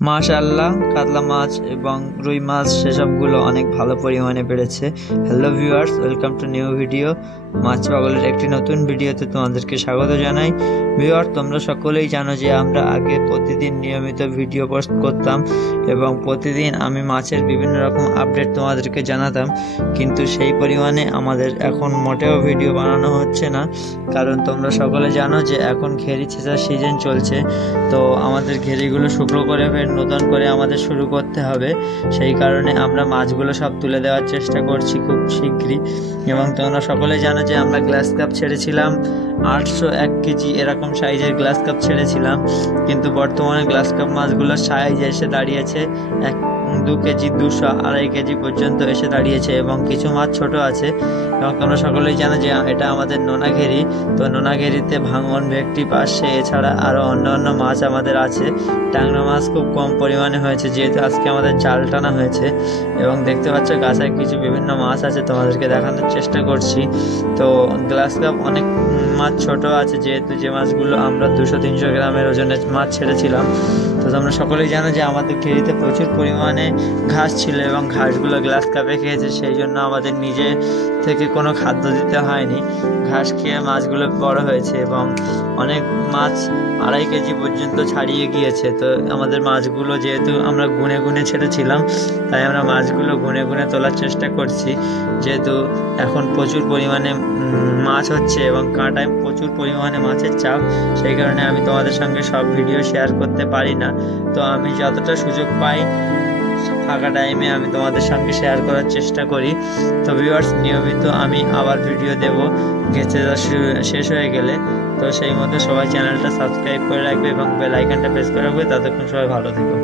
মাশাআল্লাহ, কাতলা মাছ এবং রুই মাছ সেসবগুলো অনেক ভালো পরিমাণে বেড়েছে। Hello viewers, welcome to new video. মাছ পাগলের একটি নতুন ভিডিওতে তোমাদেরকে স্বাগত জানাই। ভিউয়ার্স, তোমরা সকলেই জানো যে আমরা আগে প্রতিদিন নিয়মিত ভিডিও পোস্ট করতাম এবং প্রতিদিন আমি মাছের বিভিন্ন রকম আপডেট তোমাদেরকে জানাতাম, কিন্তু সেই পরিমাণে আমাদের এখন মোটেও ভিডিও বানানো হচ্ছে না। কারণ তোমরা সকলে জানো যে এখন ঘেরি ছেঁচার সিজন চলছে, তো আমাদের ঘেরিগুলো শুকনো করে নতুন করে আমাদের শুরু করতে হবে। সেই কারণে আমরা মাছগুলো সব তুলে দেওয়ার চেষ্টা করছি খুব শীঘ্রই। এবং তোমরা সকলে জানো যে আমরা গ্লাস কাপ ছেড়েছিলাম 801 কেজি এরকম সাইজের গ্লাস কাপ ছেড়েছিলাম, কিন্তু বর্তমানে গ্লাস কাপ মাছগুলোর সাইজ এসে দাঁড়িয়েছে 2 কেজি 200 2.5 কেজি পর্যন্ত এসে দাঁড়িয়েছে এবং কিছু মাছ ছোট আছে। এবং তোমরা সকলেই জানো যে এটা আমাদের নোনা ঘেরি। তো নোনা ঘেরিতে ভাঙন, ভেটকি, পার্শে এছাড়া আরও অন্য মাছ আমাদের আছে। ট্যাংরা মাছ খুব কম পরিমাণে হয়েছে যেহেতু আজকে আমাদের জাল টানা হয়েছে। এবং দেখতে পাচ্ছ গাছের কিছু বিভিন্ন মাছ আছে, তোমাদেরকে দেখানোর চেষ্টা করছি। তো গ্লাস কাপ অনেক মাছ ছোট আছে যেহেতু যে মাছগুলো আমরা 200-300 গ্রামের ওজনের মাছ ছেড়েছিলাম। তো তোমরা সকলেই জানো যে আমাদের ঘেরিতে প্রচুর পরিমাণে ঘাস ছিল এবং ঘাসগুলো গ্লাস কাপে খেয়েছে, সেই জন্য আমাদের নিজে থেকে কোনো খাদ্য দিতে হয়নি। ঘাস খেয়ে মাছগুলো বড় হয়েছে এবং অনেক মাছ 2.5 কেজি পর্যন্ত ছাড়িয়ে গিয়েছে। তো আমাদের মাছগুলো যেহেতু আমরা গুনে গুনে ছেড়েছিলাম, তাই আমরা মাছগুলো গুনে গুনে তোলার চেষ্টা করছি। যেহেতু এখন প্রচুর পরিমাণে মাছ হচ্ছে এবং কাঁটায় প্রচুর পরিমাণে মাছের চাপ, সেই কারণে আমি তোমাদের সঙ্গে সব ভিডিও শেয়ার করতে পারি না। তো আমি যতটা সুযোগ পাই ফাঁকা টাইমে আমি তোমাদের সঙ্গে শেয়ার করার চেষ্টা করি। তো ভিউয়ার্স, নিয়মিত আমি আবার ভিডিও দেব ঘেঁচে শেষ হয়ে গেলে। তো সেই মতো সবাই চ্যানেলটা সাবস্ক্রাইব করে রাখবে এবং বেল আইকনটা প্রেস করে রাখবে। ততক্ষণ সবাই ভালো থেকো।